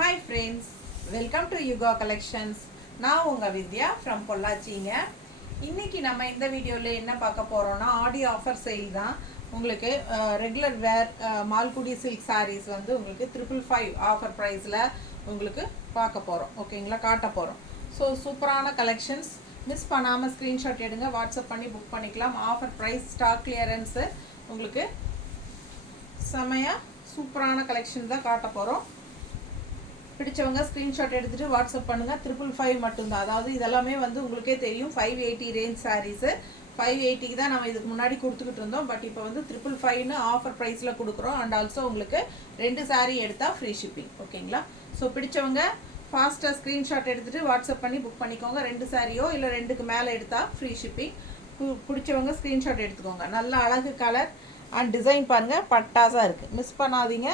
Hi friends, welcome to Yuga Collections. நான் உங்க வித்யா from பொள்ளாச்சிங்க. இன்னைக்கு நம்ம இந்த வீடியோல என்ன பார்க்க போறோம்னா ஆடி ஆஃபர் சேல் தான். உங்களுக்கு ரெகுலர் வேர் மால்குடி சில்க் sarees வந்து உங்களுக்கு 555 ஆஃபர் பிரைஸ்ல உங்களுக்கு பார்க்க போறோம். ஓகேங்களா, காட்ட போறோம். ஸோ சூப்பரான கலெக்ஷன்ஸ், மிஸ் பண்ணாமல் ஸ்க்ரீன்ஷாட் எடுங்க, வாட்ஸ்அப் பண்ணி புக் பண்ணிக்கலாம். ஆஃபர் ப்ரைஸ், ஸ்டாக் கிளியரன்ஸு, உங்களுக்கு செமையாக சூப்பரான கலெக்ஷன் தான் காட்ட போகிறோம். பிடிச்சவங்க ஸ்க்ரீன்ஷாட் எடுத்துகிட்டு வாட்ஸ்அப் பண்ணுங்கள். 555 மட்டும்தான். அதாவது இதெல்லாமே வந்து உங்களுக்கே தெரியும் 580 ரேஞ்ச் சாரீஸு. 580க்கு தான் நம்ம இதுக்கு முன்னாடி கொடுத்துக்கிட்டு இருந்தோம். பட் இப்போ வந்து 555ன்னு ஆஃபர் ப்ரைஸில் கொடுக்குறோம். அண்ட் ஆல்சோ உங்களுக்கு 2 சாரீ எடுத்தால் ஃப்ரீ ஷிப்பிங். ஓகேங்களா, ஸோ பிடிச்சவங்க ஃபாஸ்ட்டாக ஸ்க்ரீன்ஷாட் எடுத்துகிட்டு வாட்ஸ்அப் பண்ணி புக் பண்ணிக்கோங்க. 2 சாரியோ இல்லை 2க்கு மேலே எடுத்தால் ஃப்ரீ ஷிப்பிங். பிடிச்சவங்க ஸ்க்ரீன்ஷாட் எடுத்துக்கோங்க. நல்ல அழகு கலர் அண்ட் டிசைன் பாருங்கள், பட்டாஸாக இருக்குது. மிஸ் பண்ணாதீங்க,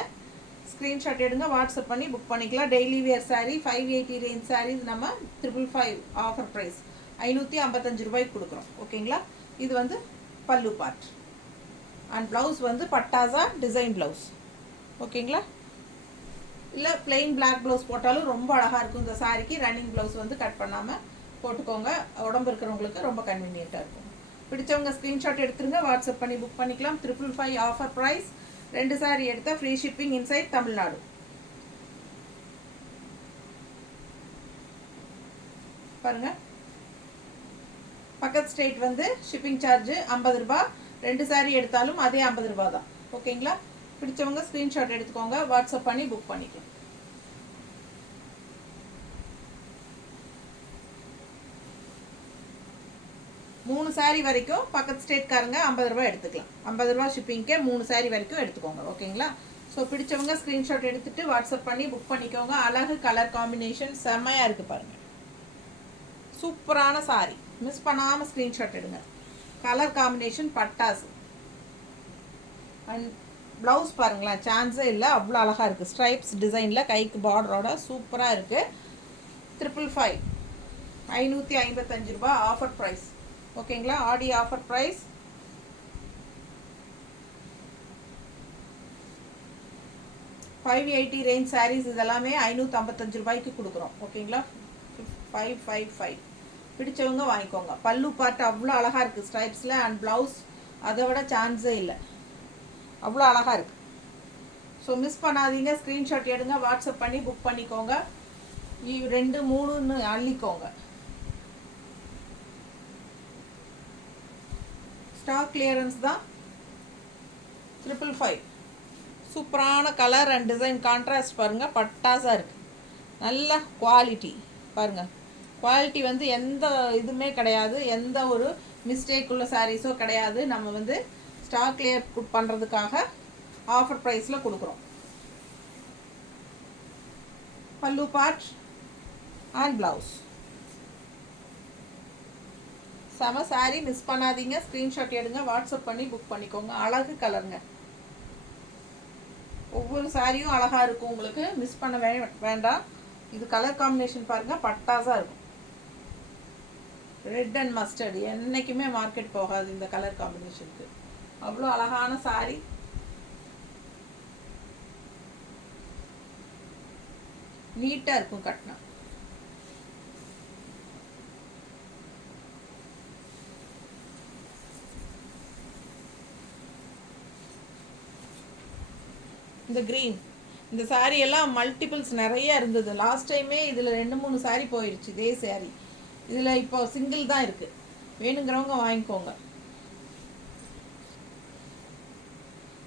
ஸ்க்ரீன்ஷாட் எடுங்க, வாட்ஸ்அப் பண்ணி புக் பண்ணிக்கலாம். Daily wear sari 580 range saris நம்ம 555 ஆஃபர் ப்ரைஸ் 555 ரூபாய்க்கு கொடுக்குறோம். ஓகேங்களா, இது வந்து பல்லு பார்ட் அண்ட் ப்ளவுஸ் வந்து பட்டாஸா டிசைன் ப்ளவுஸ். ஓகேங்களா, இல்லை பிளெயின் பிளாக் ப்ளவுஸ் போட்டாலும் ரொம்ப அழகாக இருக்கும். இந்த சாரிக்கு ரன்னிங் ப்ளவுஸ் வந்து கட் பண்ணாமல் போட்டுக்கோங்க. உடம்பு இருக்கிறவங்களுக்கு ரொம்ப கன்வீனியண்ட்டாக இருக்கும். பிடிச்சவங்க ஸ்க்ரீன்ஷாட் எடுத்துருங்க, வாட்ஸ்அப் பண்ணி புக் பண்ணிக்கலாம். 555 ஆஃபர் ப்ரைஸ். 2 சாரி எடுத்தால் ஃப்ரீ ஷிப்பிங் இன்சைட் தமிழ்நாடு. பாருங்க, பக்கத்து ஸ்டேட் வந்து ஷிப்பிங் சார்ஜ் 50 ரூபாய். 2 சாரி எடுத்தாலும் அதே 50 ரூபாய் தான். ஓகேங்களா, பிடிச்சவங்க ஸ்க்ரீன்ஷாட் எடுத்துக்கோங்க, வாட்ஸ்அப் பண்ணி புக் பண்ணிக்கலாம். மூணு சாரி வரைக்கும் பக்கத்து ஸ்டேட்காரங்க 50 ரூபாய் எடுத்துக்கலாம். 50 ரூபாய் ஷிப்பிங்க்கே 3 சாரி வரைக்கும் எடுத்துக்கோங்க. ஓகேங்களா, ஸோ பிடிச்சவங்க ஸ்க்ரீன்ஷாட் எடுத்துகிட்டு வாட்ஸ்அப் பண்ணி புக் பண்ணிக்கோங்க. அழகு கலர் காம்பினேஷன் செம்மையாக இருக்குது பாருங்கள். சூப்பரான சாரி, மிஸ் பண்ணாமல் ஸ்க்ரீன்ஷாட் எடுங்க. கலர் காம்பினேஷன் பட்டாசு. அண்ட் ப்ளவுஸ் பாருங்களேன், சான்ஸே இல்லை, அவ்வளோ அழகாக இருக்குது. ஸ்ட்ரைப்ஸ் டிசைனில் கைக்கு பார்டரோட சூப்பராக இருக்குது. 555 555 ரூபாய் ஆஃபர் ப்ரைஸ். ஓகேங்களா, ஆடி ஆஃபர் ப்ரைஸ். $580 ரேஞ்ச் சாரீஸ் இதெல்லாமே 555 ரூபாய்க்கு கொடுக்குறோம். ஓகேங்களா, 555 பிடிச்சவங்க வாங்கிக்கோங்க. பல்லு பார்ட் அவ்வளோ அழகாக இருக்குது ஸ்ட்ரைப்ஸில். அண்ட் ப்ளவுஸ் அதை விட சான்ஸே இல்லை, அவ்வளோ அழகாக இருக்குது. ஸோ மிஸ் பண்ணாதீங்க, ஸ்க்ரீன்ஷாட் எடுங்க, வாட்ஸ்அப் பண்ணி புக் பண்ணிக்கோங்க. 2 3ன்னு அள்ளிக்கோங்க. ஸ்டாக் கிளியரன்ஸ் தான். 555 சூப்பரான கலர் அண்ட் டிசைன் கான்ட்ராஸ்ட் பாருங்கள், பட்டாஸாக இருக்குது. நல்ல குவாலிட்டி பாருங்கள். குவாலிட்டி வந்து எந்த இதுவுமே கிடையாது, எந்த ஒரு மிஸ்டேக் உள்ள சாரீஸோ கிடையாது. நம்ம வந்து ஸ்டாக் கிளியர் பண்ணுறதுக்காக ஆஃபர் ப்ரைஸில் கொடுக்குறோம். பல்லு பார்ட் அண்ட் ப்ளவுஸ் செம சாரி, மிஸ் பண்ணாதீங்க. ஸ்க்ரீன்ஷாட் எடுங்க, வாட்ஸ்அப் பண்ணி புக் பண்ணிக்கோங்க. அழகு கலருங்க, ஒவ்வொரு சாரியும் அழகாக இருக்கும். உங்களுக்கு மிஸ் பண்ண வேண்டாம். இது கலர் காம்பினேஷன் பாருங்கள், பட்டாஸாக இருக்கும். ரெட் அண்ட் மஸ்டர்டு என்றைக்குமே மார்க்கெட் போகாது இந்த கலர் காம்பினேஷனுக்கு. அவ்வளோ அழகான சாரி. நீட்டாக இருக்கும் கட்டினா. இந்த க்ரீன், இந்த சாரீ எல்லாம் மல்டிபிள்ஸ் நிறைய இருந்தது. லாஸ்ட் டைமே இதில் 2-3 சாரீ போயிடுச்சு இதே சாரீ. இதில் இப்போ சிங்கிள் தான் இருக்குது. வேணுங்கிறவங்க வாங்கிக்கோங்க.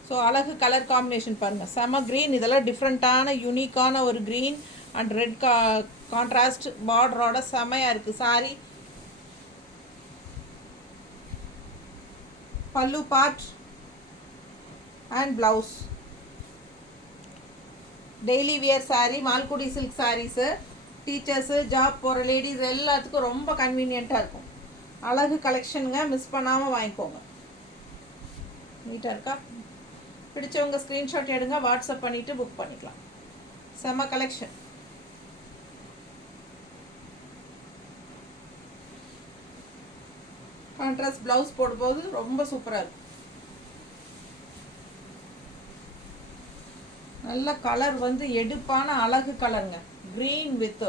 ஸோ அழகு கலர் காம்பினேஷன் பாருங்கள், செம க்ரீன். இதெல்லாம் டிஃப்ரெண்ட்டான யூனிக்கான ஒரு க்ரீன் அண்ட் ரெட் கான்ட்ராஸ்ட் பார்டரோட செமையாக இருக்குது sari. Pallu part and blouse. Daily wear sari, Malgudi silk saris, teachers, job போகிற லேடிஸ் எல்லாத்துக்கும் ரொம்ப கன்வீனியண்ட்டாக இருக்கும். அழகு கலெக்ஷனுங்க, மிஸ் பண்ணாமல் வாங்கிக்கோங்க. நீட்டாக இருக்கா? பிடிச்சவங்க ஸ்க்ரீன்ஷாட் எடுங்க, வாட்ஸ்அப் பண்ணிவிட்டு புக் பண்ணிக்கலாம். செம்ம கலெக்ஷன். கான்ட்ராஸ்ட் ப்ளவுஸ் போடும்போது ரொம்ப சூப்பராக இருக்கும். நல்ல கலர் வந்து எடுப்பான அழகு கலருங்க. க்ரீன் வித்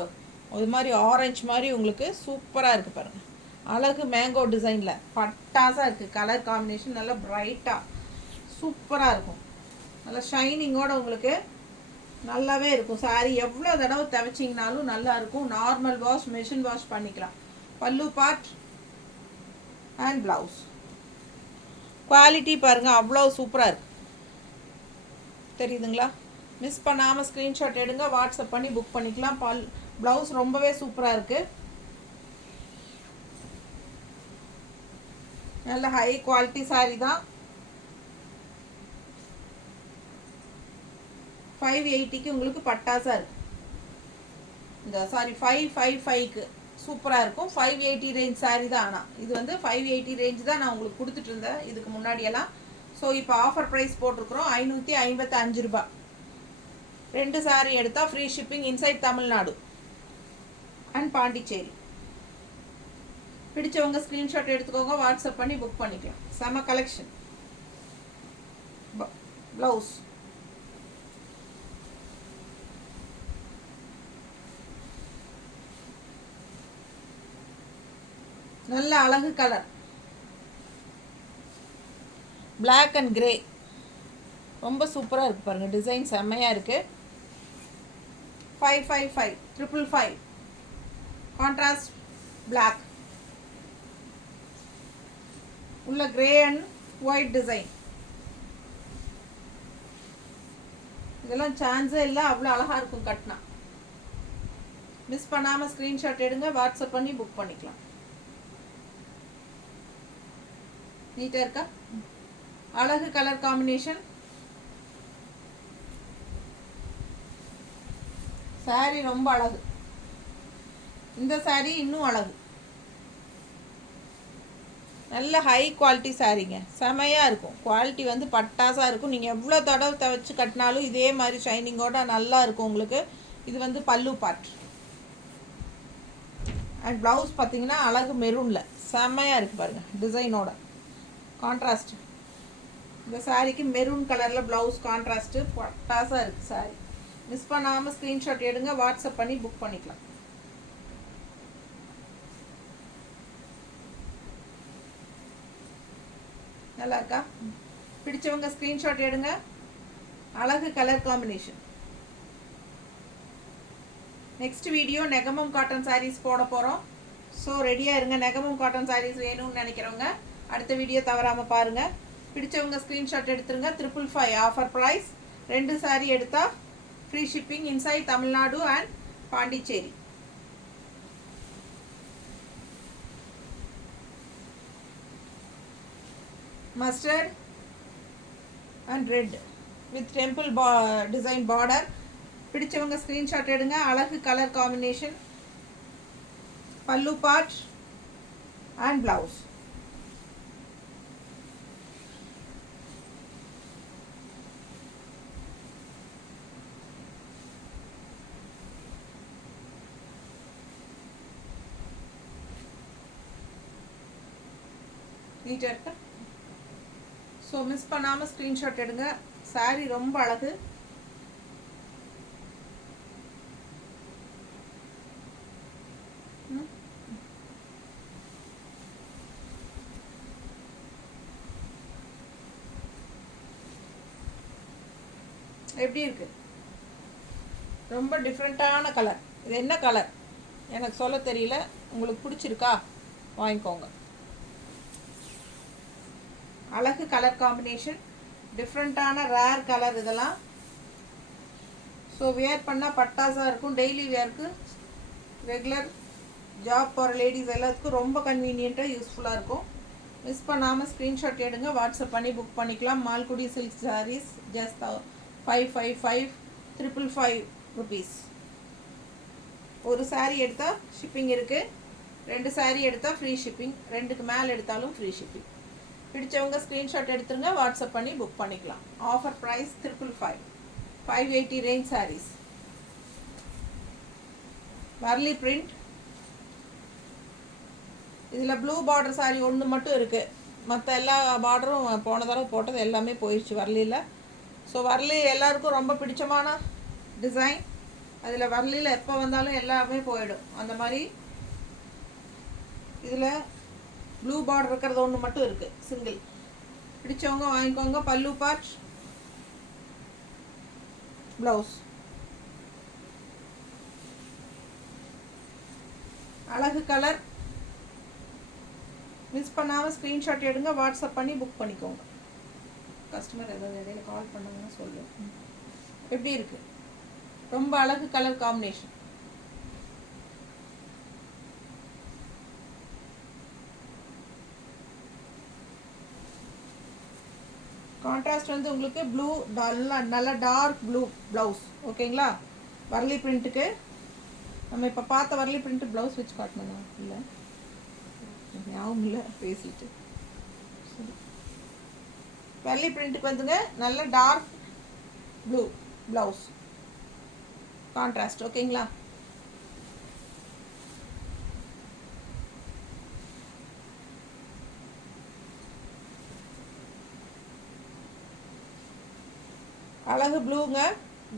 ஒரு மாதிரி ஆரஞ்சு மாதிரி உங்களுக்கு சூப்பராக இருக்குது பாருங்கள். அழகு மேங்கோ டிசைனில் பட்டாசாக இருக்குது. கலர் காம்பினேஷன் நல்லா ப்ரைட்டாக சூப்பராக இருக்கும். நல்லா ஷைனிங்கோடு உங்களுக்கு நல்லாவே இருக்கும். சாரீ எவ்வளோ தடவை துவைச்சிங்கனாலும் நல்லா இருக்கும். நார்மல் வாஷ், மிஷின் வாஷ் பண்ணிக்கலாம். பல்லு பார்ட் அண்ட் ப்ளவுஸ் குவாலிட்டி பாருங்கள் அவ்வளோ சூப்பராக இருக்குது. தெரியுதுங்களா? மிஸ் பண்ணாமல் ஸ்க்ரீன்ஷாட் எடுங்க, வாட்ஸ்அப் பண்ணி புக் பண்ணிக்கலாம். ப்ளவுஸ் ரொம்பவே சூப்பராக இருக்குது. நல்ல ஹை குவாலிட்டி சாரீ தான். 580க்கு உங்களுக்கு பட்டாசாக இருக்குது. இந்த சாரி 555க்கு சூப்பராக இருக்கும். 580 ரேஞ்ச் சாரீ தான். ஆனால் இது வந்து 580 ரேஞ்ச் தான் நான் உங்களுக்கு கொடுத்துட்டு இருந்தேன் இதுக்கு முன்னாடியெல்லாம். ஸோ இப்போ ஆஃபர் ப்ரைஸ் போட்டிருக்கிறோம் 555 ரூபா. 2 சாரீ எடுத்தால் free shipping inside Tamil Nadu and Pondicherry. பிடிச்சவங்க ஸ்க்ரீன்ஷாட் எடுத்துக்கோங்க, வாட்ஸ்அப் பண்ணி புக் பண்ணிக்கலாம். செம கலெக்ஷன். ப்ளவுஸ் நல்ல அழகு கலர், பிளாக் அண்ட் கிரே ரொம்ப சூப்பராக இருக்குது பாருங்கள். டிசைன் செம்மையாக இருக்குது. 555 555 கான்ட்ராஸ்ட் பிளாக் உள்ள கிரே அண்ட் ஒயிட் டிசைன். இதெல்லாம் சான்ஸே இல்லை, அவ்வளோ அழகாக இருக்கும் கட்டினா. மிஸ் பண்ணாமல் ஸ்க்ரீன்ஷாட் எடுங்க, வாட்ஸ்அப் பண்ணி புக் பண்ணிக்கலாம். நீட்டாக இருக்கா? அழகு கலர் காம்பினேஷன். சாரீ ரொம்ப அழகு. இந்த சாரீ இன்னும் அழகு. நல்ல ஹை குவாலிட்டி சாரீங்க, செமையாக இருக்கும். குவாலிட்டி வந்து பட்டாசாக இருக்கும். நீங்கள் எவ்வளோ தடவை துவைச்சி கட்டினாலும் இதே மாதிரி ஷைனிங்கோட நல்லா இருக்கும் உங்களுக்கு. இது வந்து பல்லு பார்ட் அண்ட் ப்ளவுஸ் பார்த்தீங்கன்னா அழகு மெரூனில் செம்மையாக இருக்குது பாருங்கள். டிசைனோட கான்ட்ராஸ்ட். இந்த சாரீக்கு மெரூன் கலரில் ப்ளவுஸ் கான்ட்ராஸ்ட்டு பட்டாசாக இருக்குது சாரீ. மிஸ் பண்ணாமல் ஸ்க்ரீன்ஷாட் எடுங்க, வாட்ஸ்அப் பண்ணி புக் பண்ணிக்கலாம். நல்லா இருக்கா? பிடிச்சவங்க ஸ்க்ரீன்ஷாட் எடுங்க. அழகு colour combination. Next video Negamam cotton saris போட போகிறோம். ஸோ ரெடியாக இருங்க. நெகமம் காட்டன் சாரீஸ் வேணும்னு நினைக்கிறவங்க அடுத்த வீடியோ தவறாமல் பாருங்கள். பிடிச்சவங்க ஸ்க்ரீன்ஷாட் எடுத்துருங்க. 555 ஆஃபர் ப்ரைஸ். 2 சாரீ எடுத்தால் free shipping inside Tamil Nadu and Pondicherry. Mustard and red with temple design border. பிடிச்சவங்க ஸ்க்ரீன்ஷாட் எடுங்க. அழகு கலர் காம்பினேஷன். பல்லு பார்ட் அண்ட் ப்ளவுஸ். நீட்டாக இருக்கா? ஸோ மிஸ் பண்ணாமல் ஸ்க்ரீன்ஷாட் எடுங்க. சாரீ ரொம்ப அழகு. எப்படி இருக்கு? ரொம்ப டிஃப்ரெண்ட்டான கலர். இது என்ன கலர் எனக்கு சொல்ல தெரியல. உங்களுக்கு பிடிச்சிருக்கா? வாங்கிக்கோங்க. அழகு கலர் காம்பினேஷன், டிஃப்ரெண்ட்டான ரேர் கலர் இதெல்லாம். ஸோ வேர் பண்ணால் பட்டாசாக இருக்கும். டெய்லி வேருக்கு, ரெகுலர் ஜாப் போகிற லேடிஸ் எல்லாத்துக்கும் ரொம்ப கன்வீனியண்ட்டாக யூஸ்ஃபுல்லாக இருக்கும். மிஸ் பண்ணாமல் ஸ்க்ரீன்ஷாட் எடுங்க, வாட்ஸ்அப் பண்ணி புக் பண்ணிக்கலாம். Malgudi silk saris just 555 555 rupees. ஒரு சாரீ எடுத்தால் ஷிப்பிங் இருக்குது. 2 சாரீ எடுத்தால் ஃப்ரீ ஷிப்பிங். 2க்கு மேலே எடுத்தாலும் ஃப்ரீ ஷிப்பிங். பிடிச்சவங்க ஸ்க்ரீன்ஷாட் எடுத்துருங்க, வாட்ஸ்அப் பண்ணி புக் பண்ணிக்கலாம். Offer price 555 580 range saris. Warli print. இதில் ப்ளூ பார்டர் சாரீ ஒன்று மட்டும் இருக்குது. மற்ற எல்லா பார்டரும் போன தடவை போட்டது எல்லாமே போயிடுச்சு வரலியில். ஸோ வரலி எல்லாருக்கும் ரொம்ப பிடிச்சமான டிசைன். அதில் வரலியில் எப்போ வந்தாலும் எல்லாமே போயிடும். அந்த மாதிரி இதில் ப்ளூ பார்டர் இருக்கிறது ஒன்று மட்டும் இருக்குது சிங்கிள். பிடிச்சவங்க வாங்கிக்கோங்க. பல்லு பார்ட், ப்ளவுஸ். அழகு கலர். மிஸ் பண்ணாமல் ஸ்க்ரீன்ஷாட் எடுங்க, வாட்ஸ்அப் பண்ணி புக் பண்ணிக்கோங்க. கஸ்டமர் ஏதாவது இடையில கால் பண்ணாங்கன்னா சொல்லு. எப்படி இருக்கு? ரொம்ப அழகு கலர் காம்பினேஷன். கான்ட்ராஸ்ட் வந்து உங்களுக்கு ப்ளூ, நல்லா டார்க் ப்ளூ ப்ளவுஸ். ஓகேங்களா? வரலி பிரிண்ட்டுக்கு நம்ம இப்போ பார்த்த வரலி பிரிண்ட் ப்ளவுஸ் வச்சு காட்டணுமா? இல்லை, ஞாபகம் இல்லை பேசிட்டு. சரி, வரலி பிரிண்ட்டுக்கு வந்துங்க நல்ல டார்க் ப்ளூ ப்ளவுஸ் கான்ட்ராஸ்ட். ஓகேங்களா? அழகு ப்ளூங்க,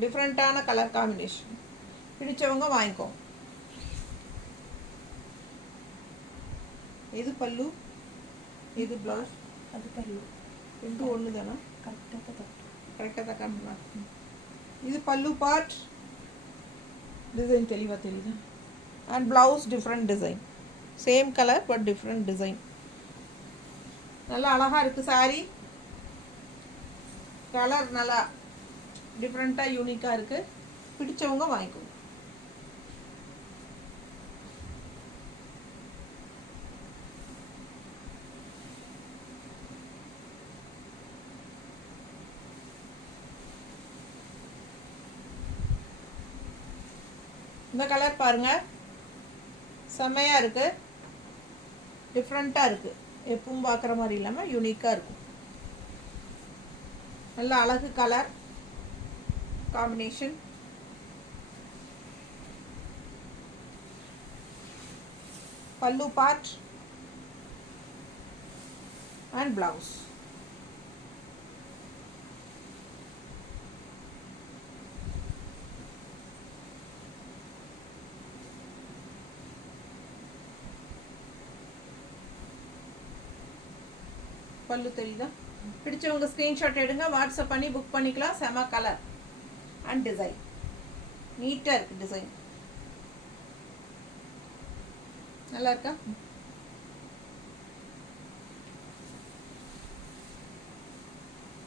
டிஃப்ரெண்ட்டான கலர் காம்பினேஷன். பிடிச்சவங்க வாங்கிக்கோங்க. எது பல்லு, எது ப்ளவுஸ்? அது பல்லு. ரெண்டும் ஒன்று தானே? கரெக்டாக தான் காமினா. இது பல்லு பார்ட். டிசைன் தெளிவாக தெரியுது. And blouse different design. Same colour but different design. நல்லா அழகாக இருக்குது சாரீ. கலர் நல்லா டிஃப்ரெண்ட்டாக யூனிக்காக இருக்குது. பிடிச்சவங்க வாங்கிக்கோங்க. இந்த கலர் பாருங்கள், செம்மையாக இருக்குது, டிஃப்ரெண்ட்டாக இருக்குது. எப்பவும் பார்க்குற மாதிரி இல்லாமல் யூனிக்காக இருக்கும். நல்ல அழகு கலர் காம்பினேஷன். பல்லு பார்ட் அண்ட் ப்ளவுஸ். பல்லு தெரியுதா? பிடிச்சவங்க ஸ்க்ரீன்ஷாட் எடுங்க, வாட்ஸ்அப் பண்ணி புக் பண்ணிக்கலாம். செம கலர் அண்ட் டிசைன். நீட்டாக இருக்குது டிசைன். நல்லா இருக்கா?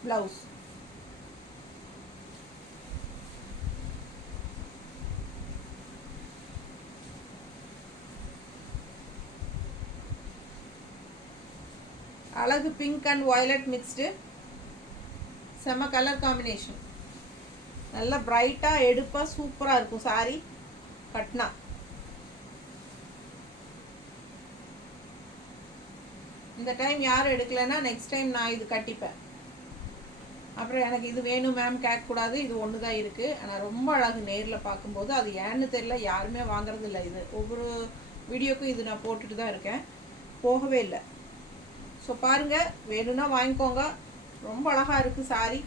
ப்ளவுஸ். அழகு பிங்க் அண்ட் வயலட் மிக்ஸ்டு. செம கலர் காம்பினேஷன். நல்லா பிரைட்டாக எடுப்பாக சூப்பராக இருக்கும் சாரி கட்னா. இந்த டைம் யாரும் எடுக்கலைன்னா நெக்ஸ்ட் டைம் நான் இது கட்டிப்பேன். அப்புறம் எனக்கு இது வேணும் மேம் கேட்கக்கூடாது. இது ஒன்று தான் இருக்குது. ஆனால் ரொம்ப அழகு. நேரில் பார்க்கும்போது அது ஏன்னு தெரியல, யாருமே வாங்குறது இல்லை. இது ஒவ்வொரு வீடியோக்கும் இது நான் போட்டுட்டு தான் இருக்கேன், போகவே இல்லை. ஸோ பாருங்கள், வேணும்னா வாங்கிக்கோங்க. ரொம்ப அழகாக இருக்குது சாரி.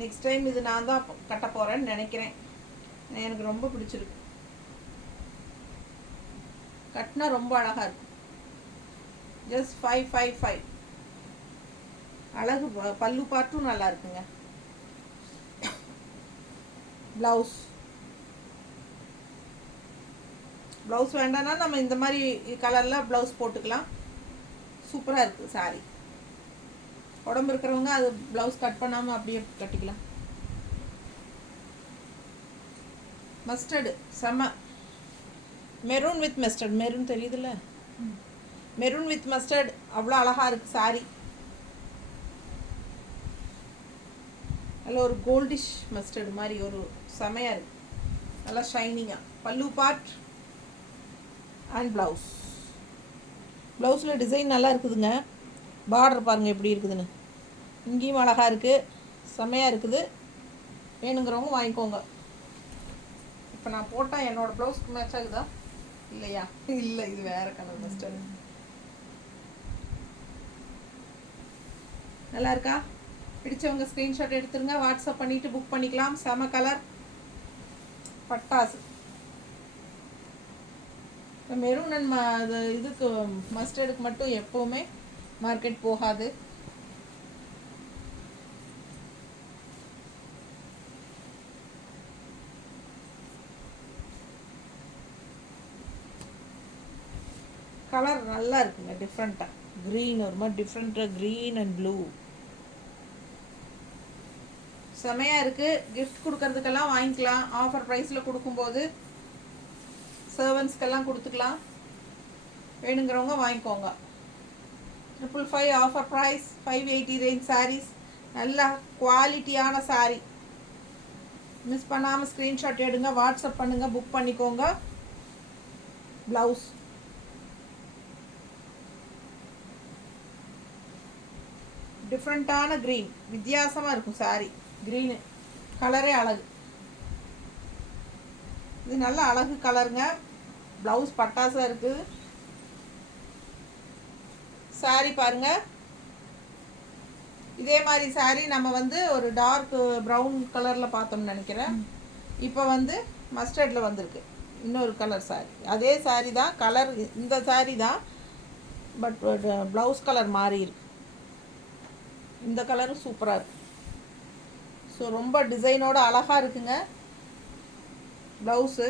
நெக்ஸ்ட் டைம் இது நான் தான் கட்ட போகிறேன்னு நினைக்கிறேன். எனக்கு ரொம்ப பிடிச்சிருக்கு. கட்டினா ரொம்ப அழகாக இருக்கும். ஜஸ்ட் 555. அழகு. பல்லு பார்ட்டும் நல்லா இருக்குங்க. ப்ளவுஸ். ப்ளவுஸ் வேண்டாம்னா நம்ம இந்த மாதிரி கலரில் ப்ளவுஸ் போட்டுக்கலாம். சூப்பராக இருக்குது சாரி. உடம்பு இருக்கிறவங்க அது ப்ளவுஸ் கட் பண்ணாமல் அப்படியே கட்டிக்கலாம். மஸ்டர்டு செம்ம. Maroon with mustard. மெரூன் தெரியுதுல்ல? மெரூன் வித் மஸ்டர்ட் அவ்வளோ அழகாக இருக்குது சாரி. அதில் ஒரு கோல்டிஷ் மஸ்டர்டு மாதிரி ஒரு செமையாக இருக்குது. நல்லா ஷைனிங்காக. பல்லு பார்ட் அண்ட் ப்ளவுஸ். ப்ளவுஸில் டிசைன் நல்லா இருக்குதுங்க. பார்டர் பாருங்கள் எப்படி இருக்குதுன்னு. இங்கேயும் அழகாக இருக்குது, செமையாக இருக்குது. வேணுங்கிறவங்க வாங்கிக்கோங்க. இப்போ நான் போட்டால் என்னோடய ப்ளவுஸ்க்கு மேட்ச் ஆகுதா இல்லையா? இல்லை, இது வேறு கலர் மஸ்டர்டு. நல்லா இருக்கா? பிடிச்சவங்க ஸ்க்ரீன்ஷாட் எடுத்துருங்க, வாட்ஸ்அப் பண்ணிவிட்டு புக் பண்ணிக்கலாம். செம கலர் பட்டாசு. மெரூன் அண்ட் அது இதுக்கு மஸ்டர்டுக்கு மட்டும் எப்போவுமே மார்க்கெட் போகாது. கலர் நல்லா இருக்குங்க, டிஃப்ரெண்ட்டாக. க்ரீன் ஒரு மாதிரி டிஃப்ரெண்ட்டாக, க்ரீன் அண்ட் ப்ளூ செமையாக இருக்குது. கிஃப்ட் கொடுக்கறதுக்கெல்லாம் வாங்கிக்கலாம். ஆஃபர் ப்ரைஸில் கொடுக்கும்போது சர்வன்ஸ்க்கெல்லாம் கொடுத்துக்கலாம். வேணுங்கிறவங்க வாங்கிக்கோங்க. 555 ஆஃபர் ப்ரைஸ், 580 ரேஞ்ச் சாரீஸ். நல்ல குவாலிட்டியான சாரீ. மிஸ் பண்ணாமல் ஸ்க்ரீன்ஷாட் எடுங்க, வாட்ஸ்அப் பண்ணுங்கள், புக் பண்ணிக்கோங்க. ப்ளவுஸ் டிஃப்ரெண்ட்டான க்ரீன், வித்தியாசமாக இருக்கும் சாரீ. க்ரீனு கலரே அழகு. இது நல்ல அழகு கலருங்க. ப்ளவுஸ் பட்டாசாக இருக்குது. சாரீ பாருங்கள். இதே மாதிரி சாரீ நம்ம வந்து ஒரு டார்க் ப்ரௌன் கலரில் பார்த்தோம்னு நினைக்கிறேன். இப்போ வந்து மஸ்டர்டில் வந்திருக்கு இன்னொரு கலர் சாரீ. அதே சாரீ தான், கலர் இந்த சாரீ தான், பட் ப்ளவுஸ் கலர் மாறி இருக்கு. இந்த கலரும் சூப்பராக இருக்குது. ஸோ ரொம்ப டிசைனோட அழகாக இருக்குங்க ப்ளவுஸு.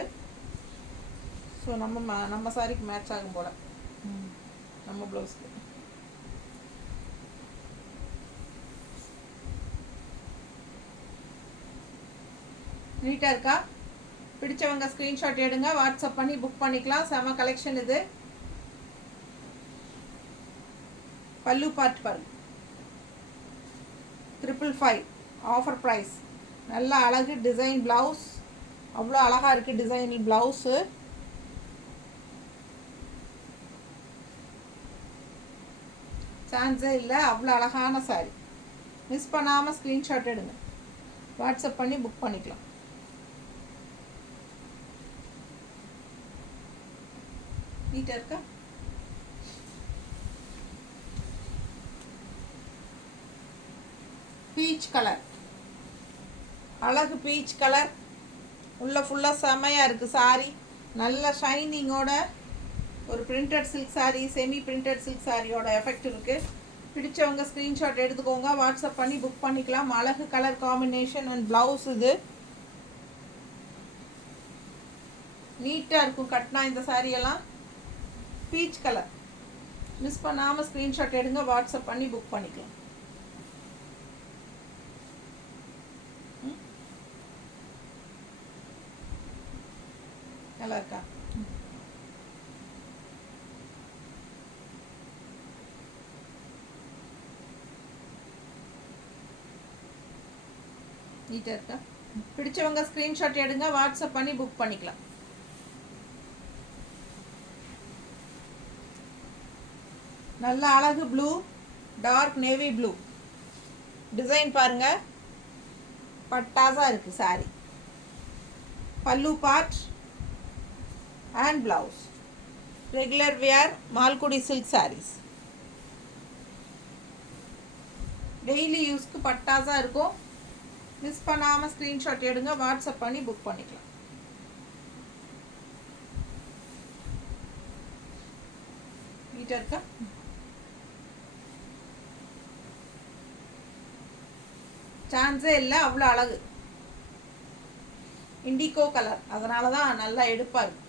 ஸோ நம்ம சாரிக்கு மேட்ச் ஆகும் போல் நம்ம ப்ளவுஸ்க்கு. நீட்டாக இருக்கா? பிடிச்சவங்க ஸ்க்ரீன்ஷாட் எடுங்க, வாட்ஸ்அப் பண்ணி புக் பண்ணிக்கலாம். செம கலெக்ஷன் இது. பல்லு பார்ட் பாருங்க, 555 ஆஃபர் ப்ரைஸ். நல்ல அழகு டிசைன் ப்ளவுஸ். அவ்வளோ அழகாக இருக்குது டிசைன் ப்ளவுஸு. சான்ஸே இல்லை, அவ்வளோ அழகான சாரீ. மிஸ் பண்ணாமல் ஸ்க்ரீன்ஷாட் எடுங்க, வாட்ஸ்அப் பண்ணி புக் பண்ணிக்கலாம். நீட்டாக இருக்கா? பீச் கலர், அழகு பீச் கலர். உள்ள ஃபுல்லாக செமையாக இருக்குது சாரீ. நல்ல ஷைனிங்கோட ஒரு printed silk sari, semi printed silk சாரியோட எஃபெக்ட் இருக்குது. பிடிச்சவங்க ஸ்க்ரீன்ஷாட் எடுத்துக்கோங்க, வாட்ஸ்அப் பண்ணி புக் பண்ணிக்கலாம். அழகு கலர் காம்பினேஷன் அண்ட் ப்ளவுஸ் இது. நீட்டாக இருக்கும் கட்டினா இந்த சாரியெல்லாம். Peach colour. மிஸ் பண்ணாமல் ஸ்க்ரீன்ஷாட் எடுங்க, வாட்ஸ்அப் பண்ணி புக் பண்ணிக்கலாம். நல்லா இருக்கா? நீட்டாக இருக்கா? பிடிச்சவங்க ஸ்க்ரீன்ஷாட் எடுங்க, வாட்ஸ்அப் பண்ணி புக் பண்ணிக்கலாம். நல்ல அழகு blue, dark navy blue design பாருங்க, பட்டாசாக இருக்குது sari. Pallu part and blouse. Regular wear Malgudi silk saris. Daily யூஸ்க்கு பட்டாசாக இருக்கும். மிஸ் பண்ணாமல் ஸ்க்ரீன்ஷாட் எடுங்க, வாட்ஸ்அப் பண்ணி புக் பண்ணிக்கலாம். நீட்டாக இருக்கா? சான்ஸே இல்லை, அவ்வளோ அழகு. இண்டிகோ கலர், அதனால தான் நல்லா எடுப்பாக இருக்கு.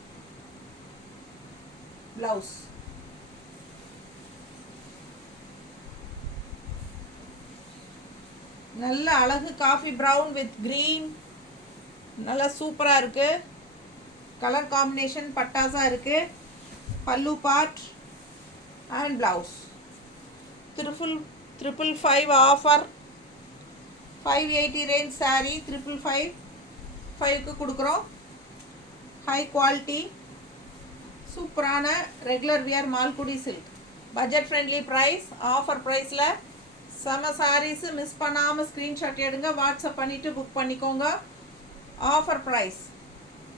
ப்ளவுஸ் நல்ல அழகு காஃபி ப்ரௌன் வித் க்ரீன். நல்லா சூப்பராக இருக்குது. கலர் காம்பினேஷன் பட்டாசாக இருக்குது. Pallu part and blouse. 555 offer. 580 range sari 555க்கு கொடுக்குறோம். ஹை குவாலிட்டி சூப்பரான regular wear Malgudi silk. Budget friendly price. Offer ப்ரைஸில் செம சாரீஸு. மிஸ் பண்ணாமல் ஸ்க்ரீன்ஷாட் எடுங்க, வாட்ஸ்அப் பண்ணிவிட்டு புக் பண்ணிக்கோங்க. Offer price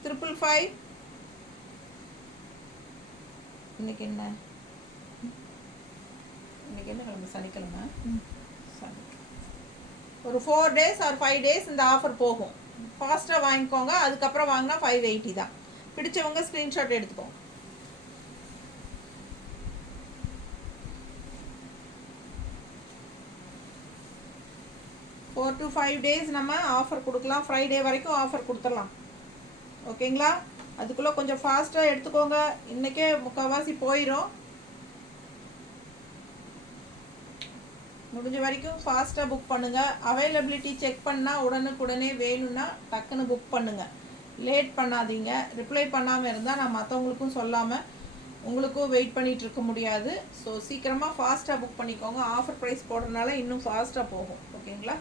555. இன்றைக்கி என்ன கிழமை? சனிக்கிழமை. ஒரு 4 days ஆர் 5 days இந்த ஆஃபர் போகும். ஃபாஸ்ட்டாக வாங்கிக்கோங்க. அதுக்கப்புறம் வாங்கினா 580 தான். பிடிச்சவங்க ஸ்க்ரீன்ஷாட் எடுத்துக்கோங்க. ஃபோர் டு 5 days நம்ம ஆஃபர் கொடுக்கலாம். ஃப்ரைடே வரைக்கும் ஆஃபர் கொடுத்துடலாம். ஓகேங்களா? அதுக்குள்ளே கொஞ்சம் ஃபாஸ்ட்டாக எடுத்துக்கோங்க. இன்றைக்கே முக்கால்வாசி போயிடும். முடிஞ்ச வரைக்கும் ஃபாஸ்ட்டாக புக் பண்ணுங்கள். அவைலபிலிட்டி செக் பண்ணால் உடனுக்குடனே வேணும்னா டக்குன்னு புக் பண்ணுங்கள். லேட் பண்ணாதீங்க. ரிப்ளை பண்ணாமல் இருந்தால் நான் மற்றவங்களுக்கும் சொல்லாமல் உங்களுக்கும் வெயிட் பண்ணிகிட்டு இருக்க முடியாது. ஸோ சீக்கிரமாக ஃபாஸ்ட்டாக புக் பண்ணிக்கோங்க. ஆஃபர் ப்ரைஸ் போடுறதுனால இன்னும் ஃபாஸ்ட்டாக போகும். ஓகேங்களா?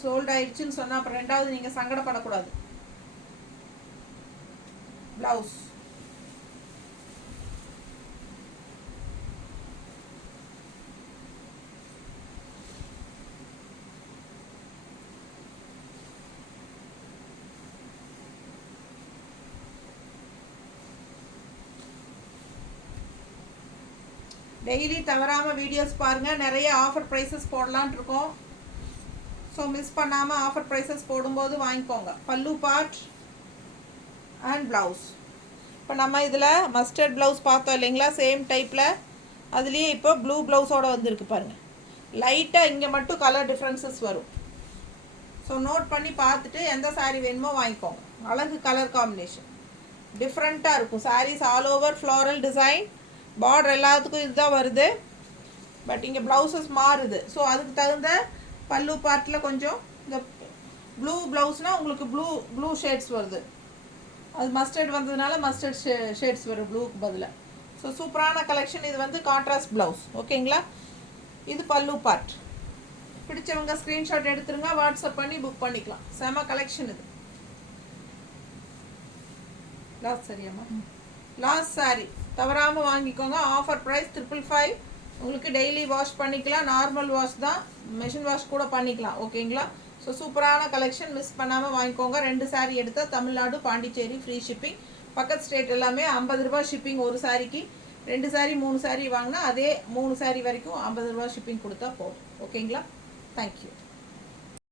சோல்ட் ஆயிடுச்சுன்னு சொன்னால் அப்புறம் ரெண்டாவது நீங்கள் சங்கடப்படக்கூடாது. ப்ளவுஸ் டெய்லி தவறாமல் வீடியோஸ் பாருங்கள். நிறைய ஆஃபர் ப்ரைஸஸ் போடலான்ட்டு இருக்கோம். ஸோ மிஸ் பண்ணாமல் ஆஃபர் ப்ரைஸஸ் போடும்போது வாங்கிக்கோங்க. பல்லு பார்ட் அண்ட் ப்ளவுஸ். இப்போ நம்ம இதில் மஸ்டர்ட் ப்ளவுஸ் பார்த்தோம் இல்லைங்களா? சேம் டைப்பில் அதுலேயே இப்போ ப்ளூ ப்ளவுஸோடு வந்துருக்கு பாருங்கள். லைட்டாக இங்கே மட்டும் கலர் டிஃப்ரென்சஸ் வரும். ஸோ நோட் பண்ணி பார்த்துட்டு எந்த சாரீ வேணுமோ வாங்கிக்கோங்க. அழகு கலர் காம்பினேஷன் டிஃப்ரெண்ட்டாக இருக்கும். Saris all over floral design. Border எல்லாத்துக்கும் இதுதான் வருது. பட் இங்கே ப்ளவுசஸ் மாறுது. ஸோ அதுக்கு தகுந்த பல்லு பார்ட்டில் கொஞ்சம் இந்த ப்ளூ ப்ளவுஸ்னால் உங்களுக்கு ப்ளூ ஷேட்ஸ் வருது. அது மஸ்டர்ட் வந்ததுனால மஸ்டர்ட் ஷேட்ஸ் வரும் ப்ளூக்கு பதிலாக. ஸோ சூப்பரான கலெக்ஷன். இது வந்து கான்ட்ராஸ்ட் ப்ளவுஸ். ஓகேங்களா? இது பல்லு பார்ட். பிடிச்சவங்க ஸ்க்ரீன்ஷாட் எடுத்துருங்க. வாட்ஸ்அப் பண்ணி புக் பண்ணிக்கலாம். செம கலெக்ஷன் இது. லாஸ்ட் சரியாம்மா? லாஸ்ட் சாரீ தவறாமல் வாங்கிக்கோங்க. Offer price 555. உங்களுக்கு டெய்லி வாஷ் பண்ணிக்கலாம். நார்மல் வாஷ் தான், மெஷின் வாஷ் கூட பண்ணிக்கலாம். ஓகேங்களா? ஸோ சூப்பரான கலெக்ஷன். மிஸ் பண்ணாமல் வாங்கிக்கோங்க. 2 சாரீ எடுத்தால் தமிழ்நாடு பாண்டிச்சேரி ஃப்ரீ ஷிப்பிங். பக்கத்து ஸ்டேட் எல்லாமே 50 ரூபா ஷிப்பிங் ஒரு சாரிக்கு. 2 சாரீ 3 சாரீ வாங்கினா அதே 3 சாரீ வரைக்கும் 50 ரூபா ஷிப்பிங் கொடுத்தா போதும். ஓகேங்களா? தேங்க்யூ.